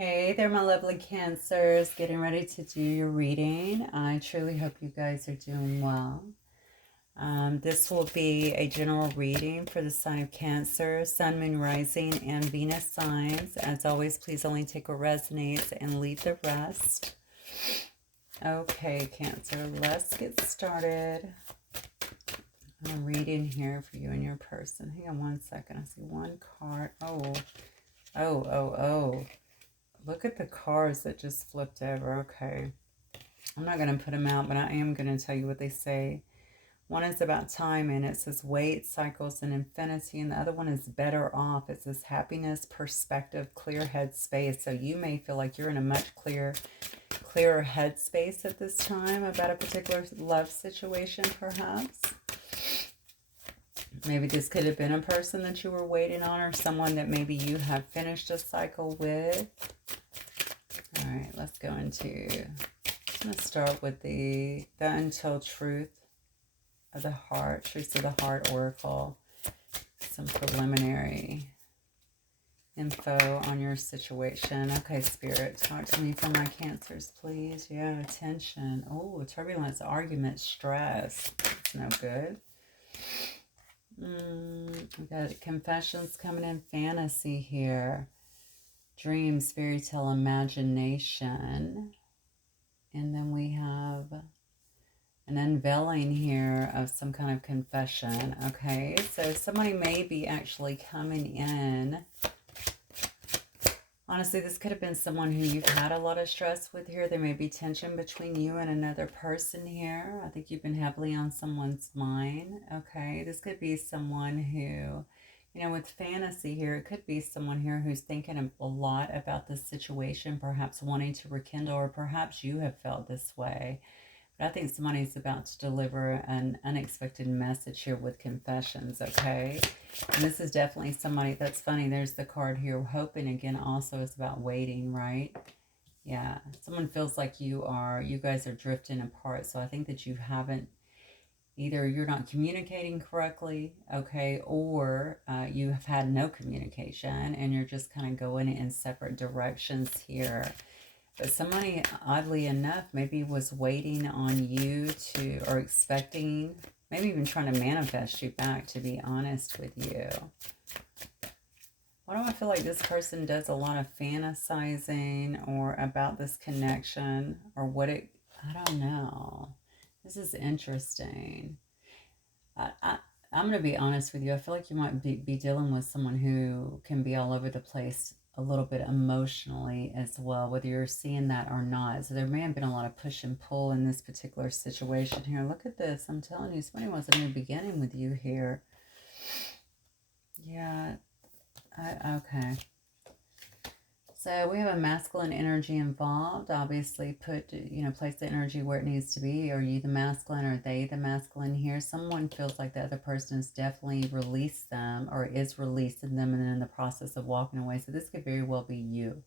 Hey there, my lovely Cancers. Getting ready to do your reading. I truly hope you guys are doing well. This will be a general reading for the sign of Cancer, Sun, Moon, Rising, and Venus signs. As always, please only take what resonates and leave the rest. Okay, Cancer, let's get started. I'm reading here for you and your person. Hang on one second. I see one card. Oh. Look at the cards that just flipped over. Okay. I'm not going to put them out, but I am going to tell you what they say. One is about time, and it says wait, cycles, and infinity. And the other one is better off. It says happiness, perspective, clear head space. So you may feel like you're in a much clearer headspace at this time about a particular love situation, perhaps. Maybe this could have been a person that you were waiting on, or someone that maybe you have finished a cycle with. All right, let's go into, I'm going to start with the untold truth of the heart, truths of the heart oracle, some preliminary info on your situation. Okay, Spirit, talk to me for my Cancers, please. Yeah, tension. Oh, turbulence, argument, stress. It's no good. We got confessions coming in, fantasy here. Dreams, fairy tale, imagination. And then we have an unveiling here of some kind of confession. Okay, so somebody may be actually coming in. Honestly, this could have been someone who you've had a lot of stress with here. There may be tension between you and another person here. I think you've been heavily on someone's mind. Okay, this could be someone who, with fantasy here, it could be someone here who's thinking a lot about this situation, perhaps wanting to rekindle, or perhaps you have felt this way. But I think somebody's about to deliver an unexpected message here with confessions, okay? And this is definitely somebody, that's funny, there's the card here. Hoping, again, also is about waiting, right? Yeah, someone feels like you guys are drifting apart. So I think that you haven't, either you're not communicating correctly, okay, or you have had no communication and you're just kind of going in separate directions here. But somebody, oddly enough, maybe was waiting on you to, or expecting, maybe even trying to manifest you back, to be honest with you. Why do I feel like this person does a lot of fantasizing or about this connection or what it, I don't know. This is interesting. I'm going to be honest with you. I feel like you might be dealing with someone who can be all over the place a little bit emotionally as well, whether you're seeing that or not. So there may have been a lot of push and pull in this particular situation here. Look at this. I'm telling you, somebody was in the beginning with you here. Yeah. Okay. So we have a masculine energy involved. Obviously, place the energy where it needs to be. Are you the masculine, or are they the masculine here? Someone feels like the other person has definitely released them, or is releasing them, and then in the process of walking away. So this could very well be you.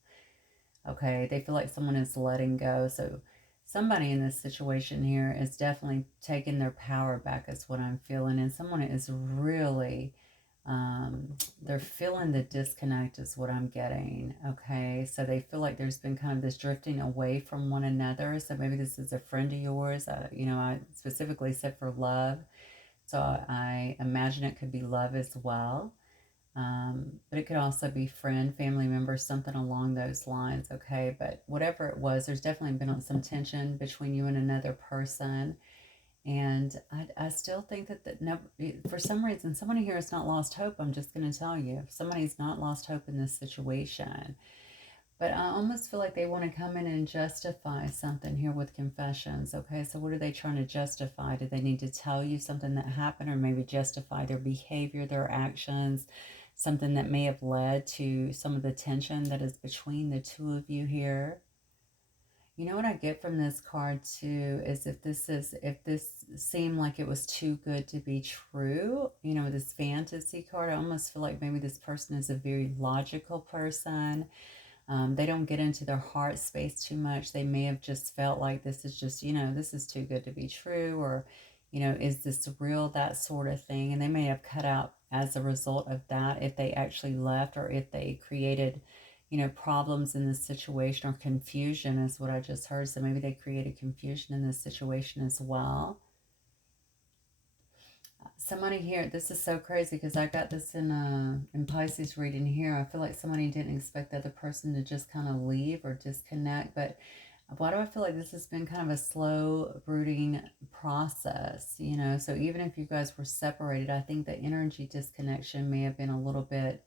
Okay, they feel like someone is letting go. So somebody in this situation here is definitely taking their power back, is what I'm feeling. And someone is really they're feeling the disconnect, is what I'm getting. Okay, so they feel like there's been kind of this drifting away from one another. So maybe this is a friend of yours. I specifically said for love, so I imagine it could be love as well. But it could also be friend, family member, something along those lines. Okay, but whatever it was, there's definitely been some tension between you and another person. And I still think that no, for some reason, somebody here has not lost hope. I'm just going to tell you, somebody's not lost hope in this situation. But I almost feel like they want to come in and justify something here with confessions. Okay, so what are they trying to justify? Do they need to tell you something that happened, or maybe justify their behavior, their actions, something that may have led to some of the tension that is between the two of you here? You know what I get from this card too is if this seemed like it was too good to be true, this fantasy card, I almost feel like maybe this person is a very logical person. They don't get into their heart space too much. They may have just felt like this is just, this is too good to be true, or, is this real, that sort of thing. And they may have cut out as a result of that if they actually left, or if they created, you know, problems in this situation, or confusion is what I just heard. So maybe they created confusion in this situation as well. Somebody here, this is so crazy because I got this in Pisces reading here. I feel like somebody didn't expect the other person to just kind of leave or disconnect. But why do I feel like this has been kind of a slow brooding process, you know? So even if you guys were separated, I think the energy disconnection may have been a little bit,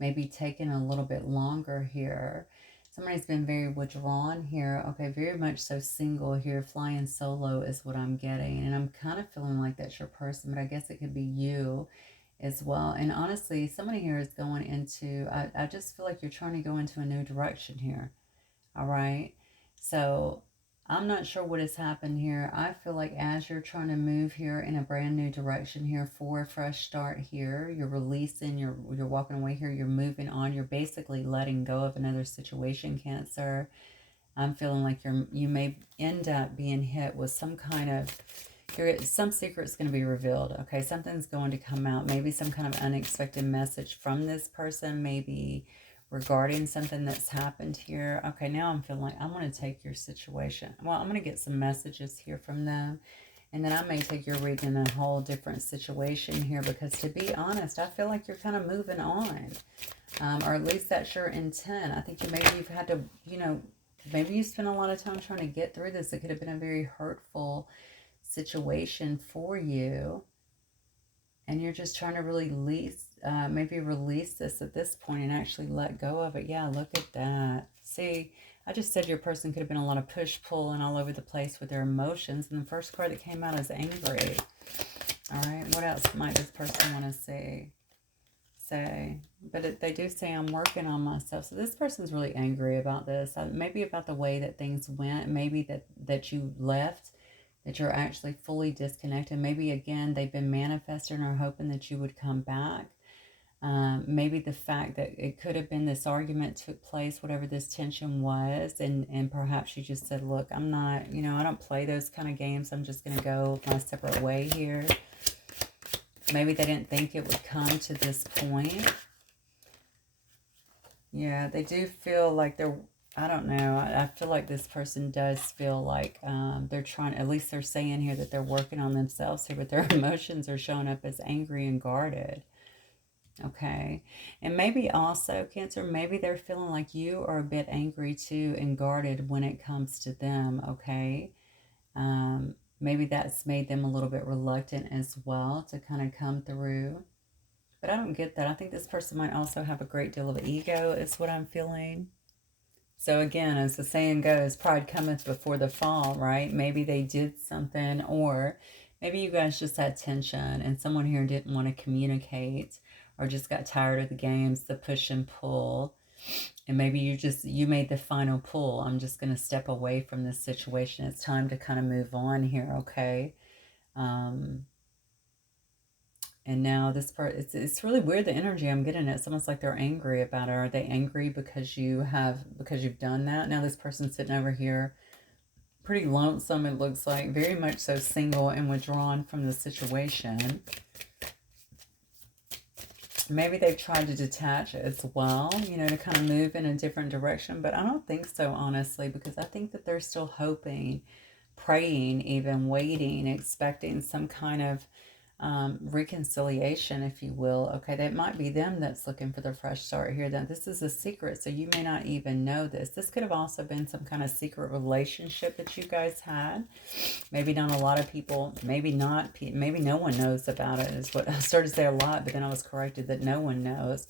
maybe taking a little bit longer here. Somebody's been very withdrawn here. Okay, very much so single here. Flying solo is what I'm getting. And I'm kind of feeling like that's your person, but I guess it could be you as well. And honestly, somebody here is going into, I just feel like you're trying to go into a new direction here. All right. So I'm not sure what has happened here. I feel like as you're trying to move here in a brand new direction here for a fresh start here, you're releasing, you're walking away here, you're moving on, you're basically letting go of another situation, Cancer. I'm feeling like you may end up being hit with some kind of, some secret's going to be revealed. Okay, something's going to come out. Maybe some kind of unexpected message from this person, maybe regarding something that's happened here. Okay, now I'm feeling like I want to take your situation. Well, I'm going to get some messages here from them. And then I may take your reading in a whole different situation here, because to be honest, I feel like you're kind of moving on. Or at least that's your intent. I think maybe you've had to, you know, maybe you spent a lot of time trying to get through this. It could have been a very hurtful situation for you. And you're just trying to release, maybe release this at this point and actually let go of it. Yeah, look at that. See, I just said your person could have been a lot of push-pull and all over the place with their emotions. And the first card that came out is angry. All right, what else might this person want to say? But they do say, I'm working on myself. So this person's really angry about this. Maybe about the way that things went. Maybe that you left, that you're actually fully disconnected. Maybe, again, they've been manifesting or hoping that you would come back. Maybe the fact that it could have been this argument took place, whatever this tension was, and perhaps you just said, look, I'm not, you know, I don't play those kind of games. I'm just going to go my separate way here. Maybe they didn't think it would come to this point. Yeah, they do feel like they're, I don't know, I feel like this person does feel like they're trying, at least they're saying here that they're working on themselves here, but their emotions are showing up as angry and guarded. Okay, and maybe also, Cancer, maybe they're feeling like you are a bit angry too and guarded when it comes to them, okay? Maybe that's made them a little bit reluctant as well to kind of come through. But I don't get that. I think this person might also have a great deal of ego is what I'm feeling. So again, as the saying goes, pride cometh before the fall, right? Maybe they did something, or maybe you guys just had tension and someone here didn't want to communicate, or just got tired of the games, the push and pull. And maybe you made the final pull. I'm just going to step away from this situation. It's time to kind of move on here, okay? And now this part, it's really weird, the energy I'm getting. It's almost like they're angry about it. Are they angry because you've done that? Now this person's sitting over here, pretty lonesome, it looks like, very much so single and withdrawn from the situation. Maybe they've tried to detach as well, you know, to kind of move in a different direction. But I don't think so, honestly, because I think that they're still hoping, praying, even waiting, expecting some kind of reconciliation, if you will. Okay, that might be them that's looking for the fresh start here. That this is a secret, so you may not even know this. This could have also been some kind of secret relationship that you guys had. Maybe not a lot of people, maybe not, maybe no one knows about it, is what I started to say a lot, but then I was corrected that no one knows.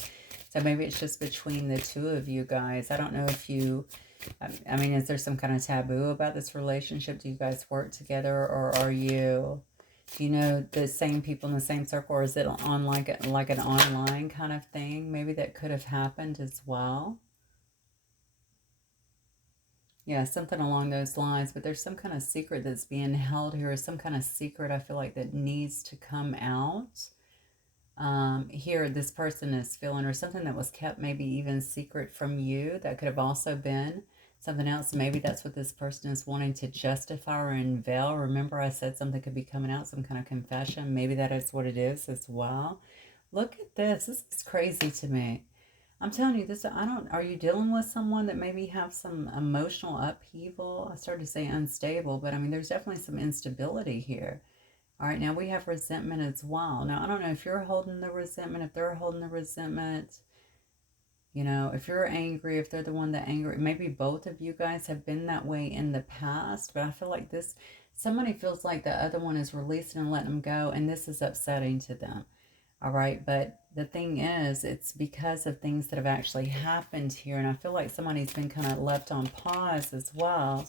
So maybe it's just between the two of you guys. I don't know if you, I mean, is there some kind of taboo about this relationship? Do you guys work together, or are you, you know, the same people in the same circle, or is it on like an online kind of thing? Maybe that could have happened as well. Yeah, something along those lines. But there's some kind of secret that's being held here, or some kind of secret I feel like that needs to come out. Here this person is feeling, or something that was kept maybe even secret from you. That could have also been something else. Maybe that's what this person is wanting to justify or unveil. Remember I said something could be coming out, some kind of confession. Maybe that is what it is as well. Look at this. This is crazy to me. I'm telling you this, are you dealing with someone that maybe have some emotional upheaval? I started to say unstable, but I mean, there's definitely some instability here. All right, now we have resentment as well. Now, I don't know if you're holding the resentment, if they're holding the resentment. You know, if you're angry, if they're the one that angry, maybe both of you guys have been that way in the past, but I feel like this, somebody feels like the other one is releasing and letting them go, and this is upsetting to them. All right, but the thing is, it's because of things that have actually happened here, and I feel like somebody's been kind of left on pause as well,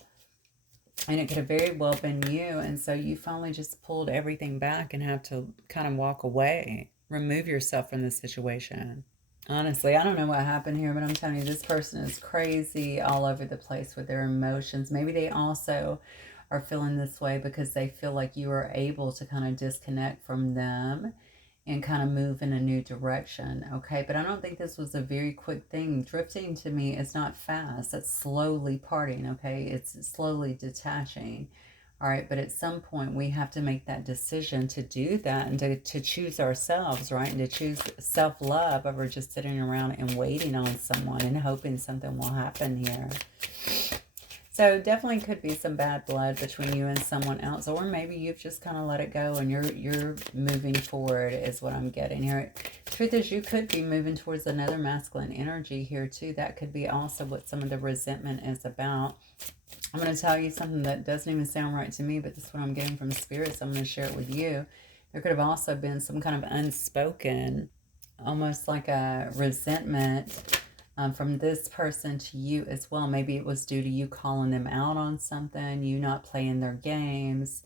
and it could have very well been you, and so you finally just pulled everything back and have to kind of walk away, remove yourself from the situation. Honestly, I don't know what happened here, but I'm telling you, this person is crazy all over the place with their emotions. Maybe they also are feeling this way because they feel like you are able to kind of disconnect from them and kind of move in a new direction. Okay, but I don't think this was a very quick thing. Drifting to me is not fast, it's slowly parting. Okay, it's slowly detaching. All right, but at some point we have to make that decision to do that and to choose ourselves, right? And to choose self-love over just sitting around and waiting on someone and hoping something will happen here. So definitely could be some bad blood between you and someone else, or maybe you've just kind of let it go and you're moving forward is what I'm getting here. Truth is, you could be moving towards another masculine energy here too. That could be also what some of the resentment is about. I'm going to tell you something that doesn't even sound right to me, but this is what I'm getting from spirit, so I'm going to share it with you. There could have also been some kind of unspoken, almost like a resentment from this person to you as well. Maybe it was due to you calling them out on something, you not playing their games,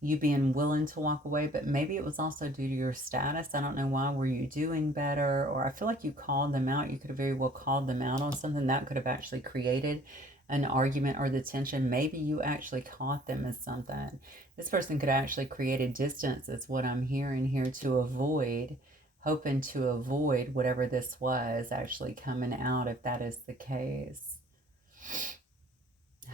you being willing to walk away, but maybe it was also due to your status. I don't know why. Were you doing better? Or I feel like you called them out. You could have very well called them out on something that could have actually created an argument or the tension. Maybe you actually caught them as something. This person could actually create a distance, is what I'm hearing here, to avoid, hoping to avoid whatever this was actually coming out, if that is the case.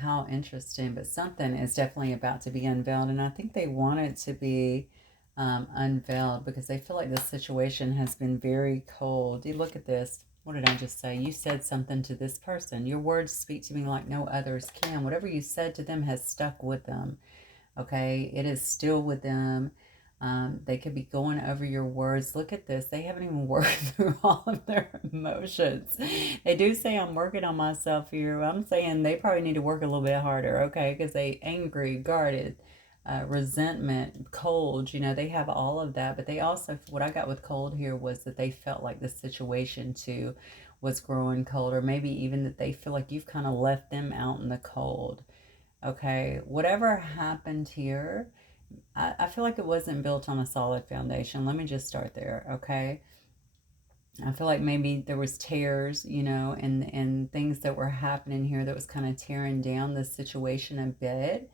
How interesting. But something is definitely about to be unveiled, and I think they want it to be unveiled because they feel like this situation has been very cold. You look at this. What did I just say? You said something to this person. Your words speak to me like no others can. Whatever you said to them has stuck with them. Okay, it is still with them. They could be going over your words. Look at this. They haven't even worked through all of their emotions. They do say I'm working on myself here. I'm saying they probably need to work a little bit harder, okay? Because they angry, guarded, resentment, cold. You know, they have all of that. But they also, what I got with cold here was that they felt like the situation too was growing cold, or maybe even that they feel like you've kind of left them out in the cold. Okay, whatever happened here, I feel like it wasn't built on a solid foundation. Let me just start there, okay? I feel like maybe there was tears, you know, and things that were happening here that was kind of tearing down the situation a bit.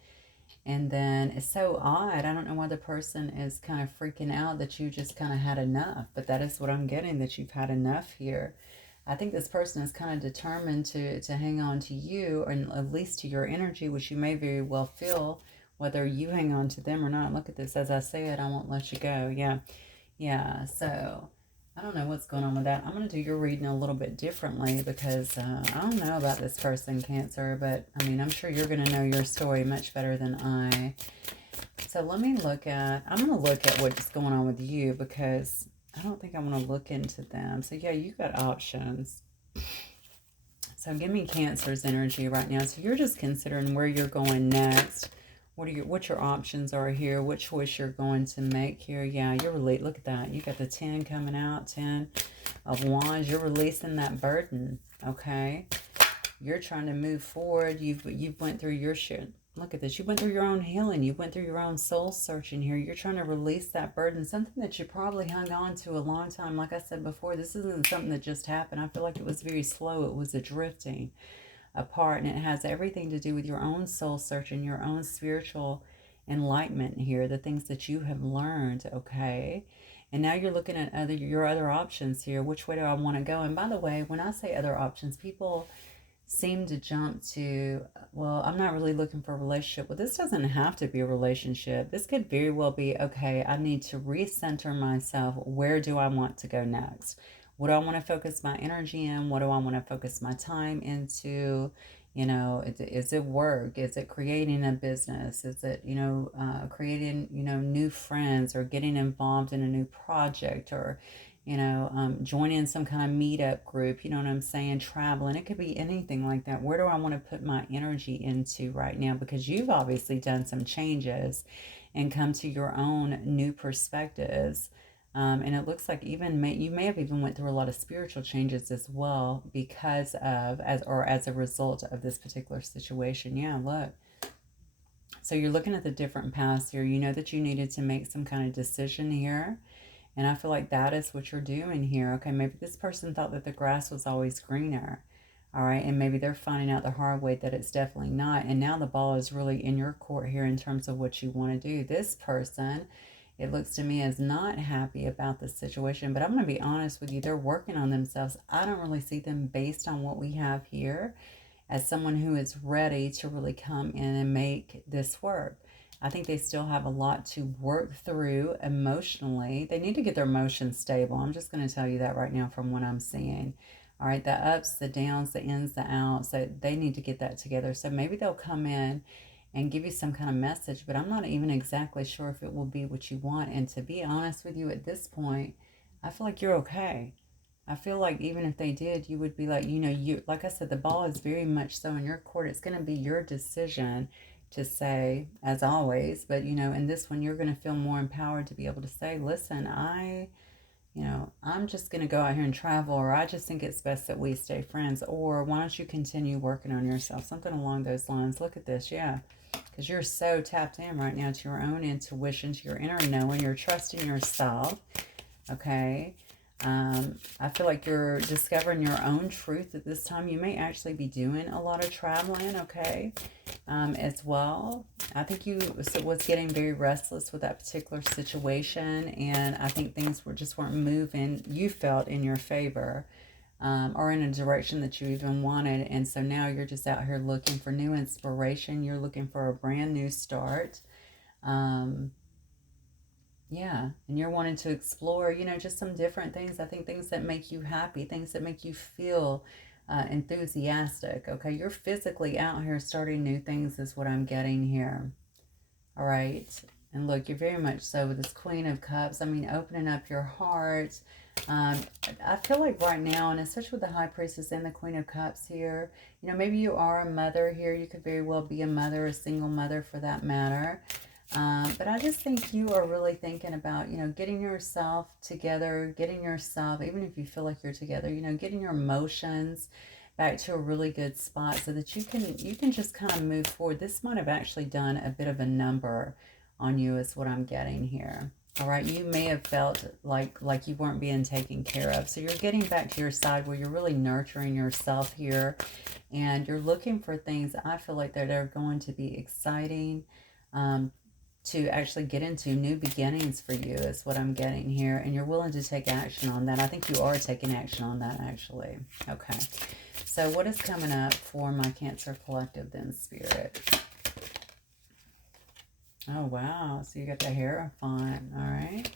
And then it's so odd. I don't know why the person is kind of freaking out that you just kind of had enough. But that is what I'm getting, that you've had enough here. I think this person is kind of determined to hang on to you, or at least to your energy, which you may very well feel, whether you hang on to them or not. Look at this. As I said, I won't let you go. Yeah. Yeah. So I don't know what's going on with that. I'm going to do your reading a little bit differently because I don't know about this person, Cancer, but I mean, I'm sure you're going to know your story much better than I. So let me look at, I'm going to look at what's going on with you because I don't think I want to look into them. So yeah, you got options. So give me Cancer's energy right now. So you're just considering where you're going next. What your options are here, what choice you're going to make here. Yeah, you're look at that. You got the 10 coming out, 10 of Wands. You're releasing that burden, okay? You're trying to move forward. You've went through your shit. Look at this. You went through your own healing. You went through your own soul searching here. You're trying to release that burden, something that you probably hung on to a long time. Like I said before, this isn't something that just happened. I feel like it was very slow. It was a drifting apart, and it has everything to do with your own soul searching, your own spiritual enlightenment here, the things that you have learned, okay? And now you're looking at your other options here. Which way do I want to go? And by the way, when I say other options, people seem to jump to, well, I'm not really looking for a relationship. Well, this doesn't have to be a relationship. This could very well be, okay, I need to recenter myself. Where do I want to go next? What do I want to focus my energy in? What do I want to focus my time into? You know, is it work? Is it creating a business? Is it, creating, new friends, or getting involved in a new project, or, joining some kind of meetup group, you know what I'm saying? Traveling. It could be anything like that. Where do I want to put my energy into right now? Because you've obviously done some changes and come to your own new perspectives. And it looks like you may have even went through a lot of spiritual changes as well because of as a result of this particular situation. Yeah, look. So you're looking at the different paths here. You know that you needed to make some kind of decision here. And I feel like that is what you're doing here. Okay, maybe this person thought that the grass was always greener. All right, and maybe they're finding out the hard way that it's definitely not. And now the ball is really in your court here in terms of what you want to do. This person, it looks to me, is not happy about the situation. But I'm going to be honest with you, they're working on themselves. I don't really see them, based on what we have here, as someone who is ready to really come in and make this work. I think they still have a lot to work through emotionally. They need to get their emotions stable. I'm just going to tell you that right now from what I'm seeing. All right, the ups, the downs, the ins, the outs, they need to get that together. So maybe they'll come in and give you some kind of message, but I'm not even exactly sure if it will be what you want. And to be honest with you, at this point, I feel like you're okay. I feel like even if they did, you would be like, like I said, the ball is very much so in your court. It's going to be your decision to say, as always, but in this one, you're going to feel more empowered to be able to say, listen, I'm just going to go out here and travel, or I just think it's best that we stay friends, or why don't you continue working on yourself? Something along those lines. Look at this. Yeah. Because you're so tapped in right now to your own intuition, to your inner knowing. You're trusting yourself. Okay. I feel like you're discovering your own truth at this time. You may actually be doing a lot of traveling, okay, as well. I think you was getting very restless with that particular situation, and I think things weren't moving, you felt, in your favor, or in a direction that you even wanted. And so now you're just out here looking for new inspiration. You're looking for a brand new start. Yeah, and you're wanting to explore, just some different things. I think things that make you happy, things that make you feel enthusiastic. Okay, you're physically out here starting new things, is what I'm getting here. All right, and look, you're very much so with this Queen of Cups. I mean, opening up your heart. Um, I feel like right now, and especially with the High Priestess and the Queen of Cups here, maybe you are a mother here. You could very well be a mother, a single mother for that matter. But I just think you are really thinking about, getting yourself together, getting yourself, even if you feel like you're together, getting your emotions back to a really good spot so that you can just kind of move forward. This might have actually done a bit of a number on you, is what I'm getting here. All right, you may have felt like you weren't being taken care of. So you're getting back to your side where you're really nurturing yourself here, and you're looking for things. I feel like that are going to be exciting. To actually get into new beginnings for you, is what I'm getting here. And you're willing to take action on that. I think you are taking action on that, actually. Okay. So what is coming up for my Cancer Collective then, Spirit? Oh, wow. So you got the Hierophant. All right.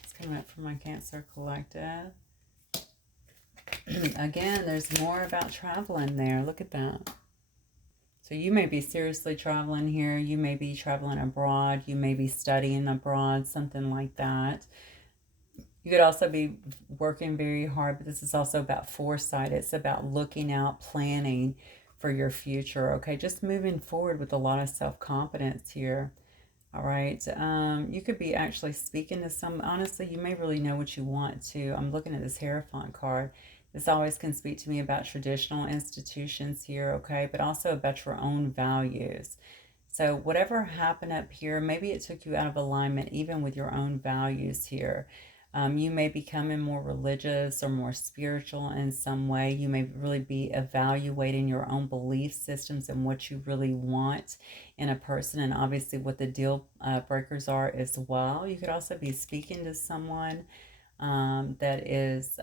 What's coming up for my Cancer Collective? Again, there's more about traveling there. Look at that. So you may be seriously traveling here. You may be traveling abroad. You may be studying abroad, something like that. You could also be working very hard, but this is also about foresight. It's about looking out, planning for your future, okay? Just moving forward with a lot of self-confidence here, all right? You could be actually speaking to honestly, you may really know what you want to. I'm looking at this Hierophant card. This always can speak to me about traditional institutions here, okay? But also about your own values. So whatever happened up here, maybe it took you out of alignment even with your own values here. You may be becoming more religious or more spiritual in some way. You may really be evaluating your own belief systems and what you really want in a person, and obviously what the deal breakers are as well. You could also be speaking to someone that is...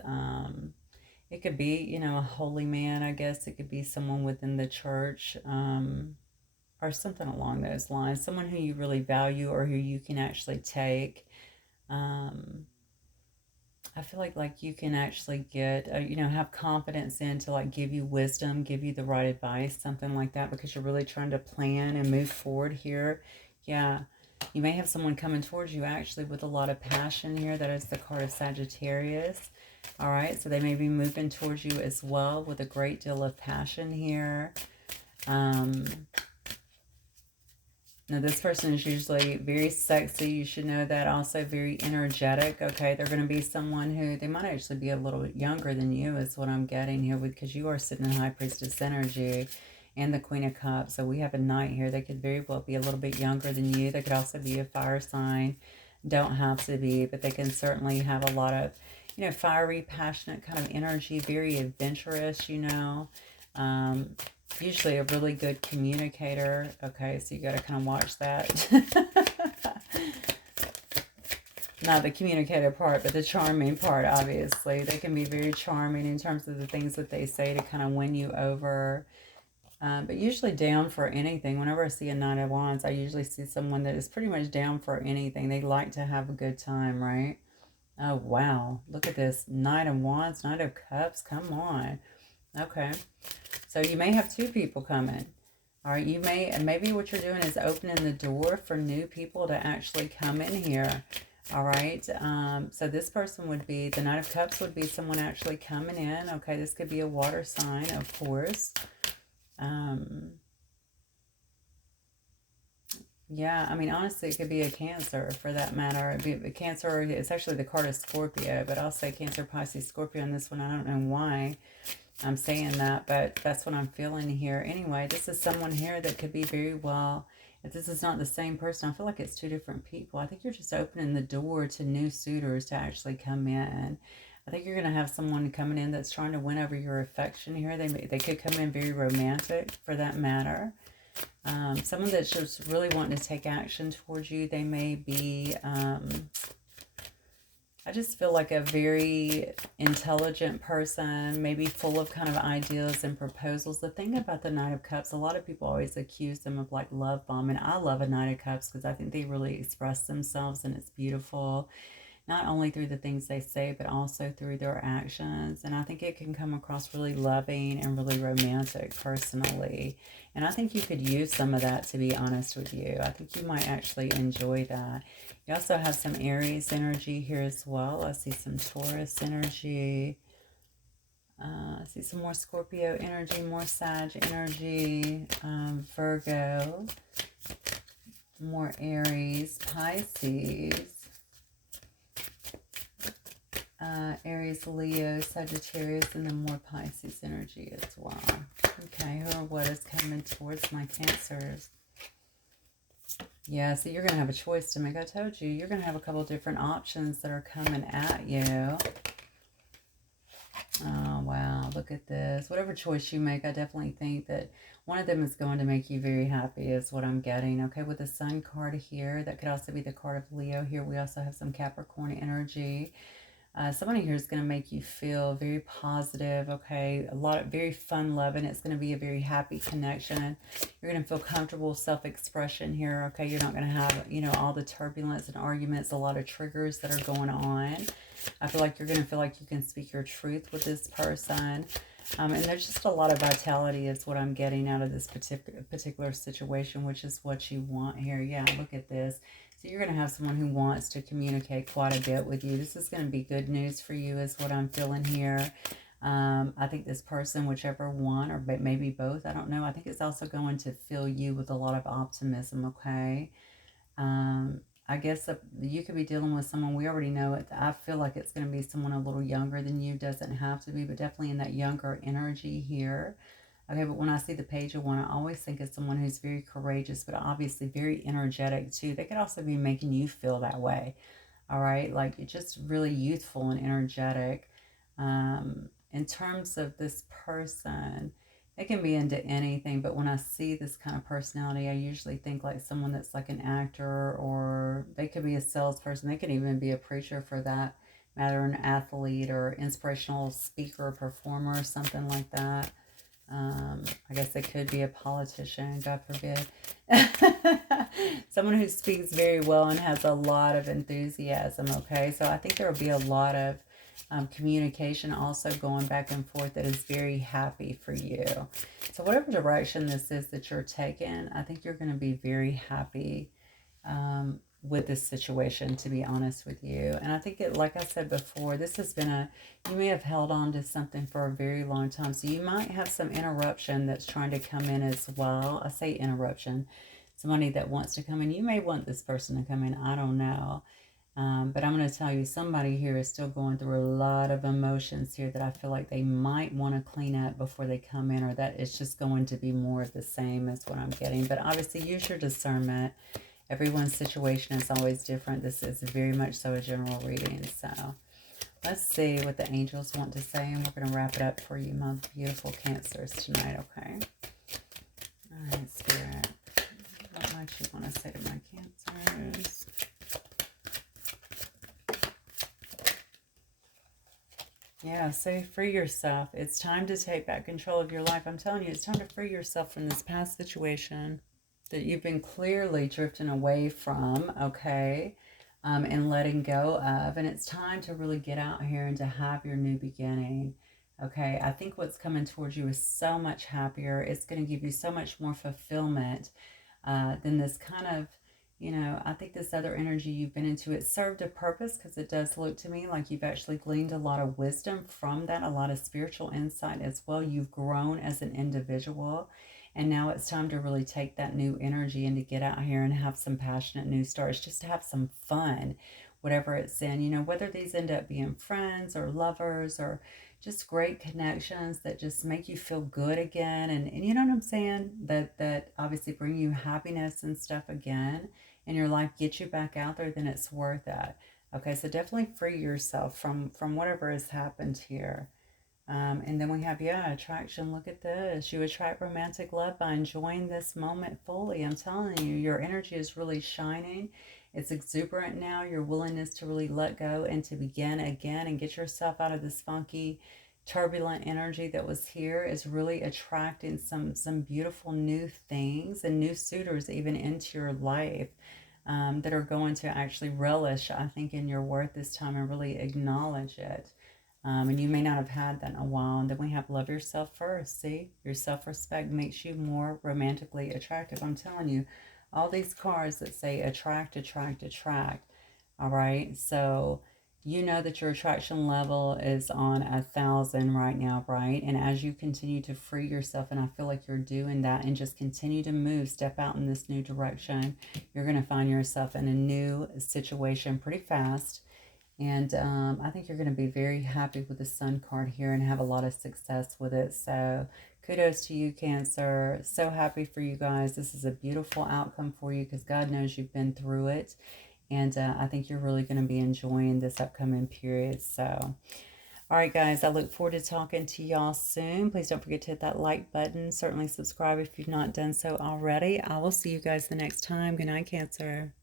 it could be, a holy man, I guess. It could be someone within the church, or something along those lines. Someone who you really value or who you can actually take. I feel like you can actually get, you know, have confidence in to like give you wisdom, give you the right advice, something like that, because you're really trying to plan and move forward here. Yeah. You may have someone coming towards you actually with a lot of passion here. That is the card of Sagittarius. All right. So they may be moving towards you as well with a great deal of passion here. Now, this person is usually very sexy. You should know that. Also very energetic. Okay, they're going to be someone who, they might actually be a little bit younger than you is what I'm getting here with, because you are sitting in High Priestess energy and the Queen of Cups. So we have a Knight here. They could very well be a little bit younger than you. They could also be a fire sign. Don't have to be, but they can certainly have a lot of, you know, fiery, passionate kind of energy. Very adventurous, you know. Usually a really good communicator. Okay, so you got to kind of watch that. Not the communicator part, but the charming part, obviously. They can be very charming in terms of the things that they say to kind of win you over. But usually down for anything. Whenever I see a Knight of Wands, I usually see someone that is pretty much down for anything. They like to have a good time, right? Oh, wow. Look at this. Knight of Wands, Knight of Cups. Come on. Okay. So you may have two people coming. All right. You may, and maybe what you're doing is opening the door for new people to actually come in here. All right. So this person would be, the Knight of Cups would be someone actually coming in. Okay. This could be a water sign, of course. Yeah, I mean, honestly, it could be a Cancer for that matter. It'd be a Cancer, it's actually the card of Scorpio, but I'll say Cancer, Pisces, Scorpio on this one. I don't know why I'm saying that, but that's what I'm feeling here. Anyway, this is someone here that could be very well, if this is not the same person, I feel like it's two different people. I think you're just opening the door to new suitors to actually come in. I think you're going to have someone coming in that's trying to win over your affection here. They could come in very romantic for that matter. Someone that's just really wanting to take action towards you. They may be, I just feel like a very intelligent person, maybe full of kind of ideas and proposals. The thing about the Knight of Cups, a lot of people always accuse them of like love bombing. I love a Knight of Cups because I think they really express themselves and it's beautiful. Not only through the things they say, but also through their actions. And I think it can come across really loving and really romantic personally. And I think you could use some of that, to be honest with you. I think you might actually enjoy that. You also have some Aries energy here as well. I see some Taurus energy. I see some more Scorpio energy, more Sag energy, Virgo, more Aries, Pisces. Aries, Leo, Sagittarius, and then more Pisces energy as well. Okay, who or what is coming towards my Cancers? Yeah, so you're going to have a choice to make. I told you, you're going to have a couple different options that are coming at you. Oh, wow, look at this. Whatever choice you make, I definitely think that one of them is going to make you very happy is what I'm getting. Okay, with the Sun card here, that could also be the card of Leo here. We also have some Capricorn energy. Somebody here is going to make you feel very positive, okay? A lot of very fun loving. It's going to be a very happy connection. You're going to feel comfortable self-expression here, okay? You're not going to have, you know, all the turbulence and arguments, a lot of triggers that are going on. I feel like you're going to feel like you can speak your truth with this person. And there's just a lot of vitality is what I'm getting out of this particular situation, which is what you want here. Yeah, look at this. So you're going to have someone who wants to communicate quite a bit with you. This is going to be good news for you is what I'm feeling here. I think this person, whichever one, or maybe both, I don't know. I think it's also going to fill you with a lot of optimism, okay? I guess you could be dealing with someone, we already know it. I feel like it's going to be someone a little younger than you. Doesn't have to be, but definitely in that younger energy here. Okay, but when I see the Page of Wands, I always think of someone who's very courageous, but obviously very energetic too. They could also be making you feel that way. All right, like it's just really youthful and energetic. In terms of this person, they can be into anything, but when I see this kind of personality, I usually think like someone that's like an actor, or they could be a salesperson. They could even be a preacher for that matter, an athlete or inspirational speaker, performer, or something like that. I guess it could be a politician, God forbid. Someone who speaks very well and has a lot of enthusiasm, okay? So I think there will be a lot of communication also going back and forth that is very happy for you. So whatever direction this is that you're taking, I think you're going to be very happy with this situation, to be honest with you. And I think it, like I said before, this has been you may have held on to something for a very long time. So you might have some interruption that's trying to come in as well. I say interruption, somebody that wants to come in. You may want this person to come in, I don't know. But I'm going to tell you, somebody here is still going through a lot of emotions here that I feel like they might want to clean up before they come in, or that it's just going to be more of the same as what I'm getting. But obviously, use your discernment. Everyone's situation is always different. This is very much so a general reading. So let's see what the angels want to say, and we're going to wrap it up for you, my beautiful Cancers, tonight, okay? All right, Spirit. What might you want to say to my Cancers? Yeah, so free yourself. It's time to take back control of your life. I'm telling you, it's time to free yourself from this past situation that you've been clearly drifting away from, okay, and letting go of. And it's time to really get out here and to have your new beginning, okay? I think what's coming towards you is so much happier. It's going to give you so much more fulfillment than this kind of, you know, I think this other energy you've been into, it served a purpose, because it does look to me like you've actually gleaned a lot of wisdom from that, a lot of spiritual insight as well. You've grown as an individual. And now it's time to really take that new energy and to get out here and have some passionate new starts, just to have some fun, whatever it's in, you know, whether these end up being friends or lovers or just great connections that just make you feel good again. And you know what I'm saying? That obviously bring you happiness and stuff again in your life, get you back out there, then it's worth it. Okay, so definitely free yourself from whatever has happened here. And then we have, yeah, attraction. Look at this. You attract romantic love by enjoying this moment fully. I'm telling you, your energy is really shining. It's exuberant now. Your willingness to really let go and to begin again and get yourself out of this funky, turbulent energy that was here is really attracting some beautiful new things and new suitors even into your life. That are going to actually relish, I think, in your worth this time and really acknowledge it. And you may not have had that in a while. And then we have love yourself first. See, your self-respect makes you more romantically attractive. I'm telling you, all these cards that say attract, attract, attract. All right. So you know that your attraction level is on 1,000 right now, right? And as you continue to free yourself, and I feel like you're doing that, and just continue to move, step out in this new direction, you're going to find yourself in a new situation pretty fast. And I think you're going to be very happy with the Sun card here and have a lot of success with it. So kudos to you, Cancer. So happy for you guys. This is a beautiful outcome for you, because God knows you've been through it. And I think you're really going to be enjoying this upcoming period. So, all right, guys, I look forward to talking to y'all soon. Please don't forget to hit that like button. Certainly subscribe if you've not done so already. I will see you guys the next time. Good night, Cancer.